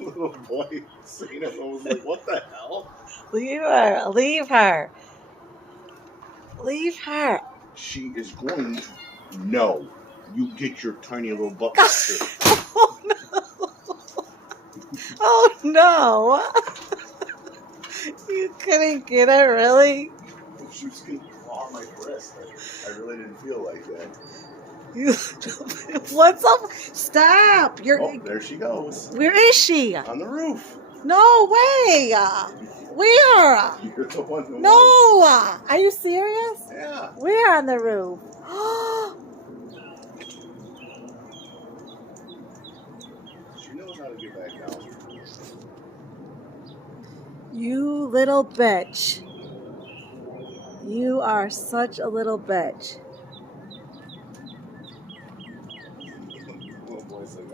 Little boy singing it was like, what the hell? Leave her. Leave her. Leave her. She is going to. No. You get your tiny little butt back here. Oh no. Oh no. You couldn't get her, really? She was going to claw my wrist. I really didn't feel like that. You, what's up? Stop. Oh, there she goes. Where is she? On the roof. No way. Where? You're the one who No. Are you serious? Yeah. Where on the roof? She knows how to get back down. You little bitch. You are such a little bitch. Little boy's like,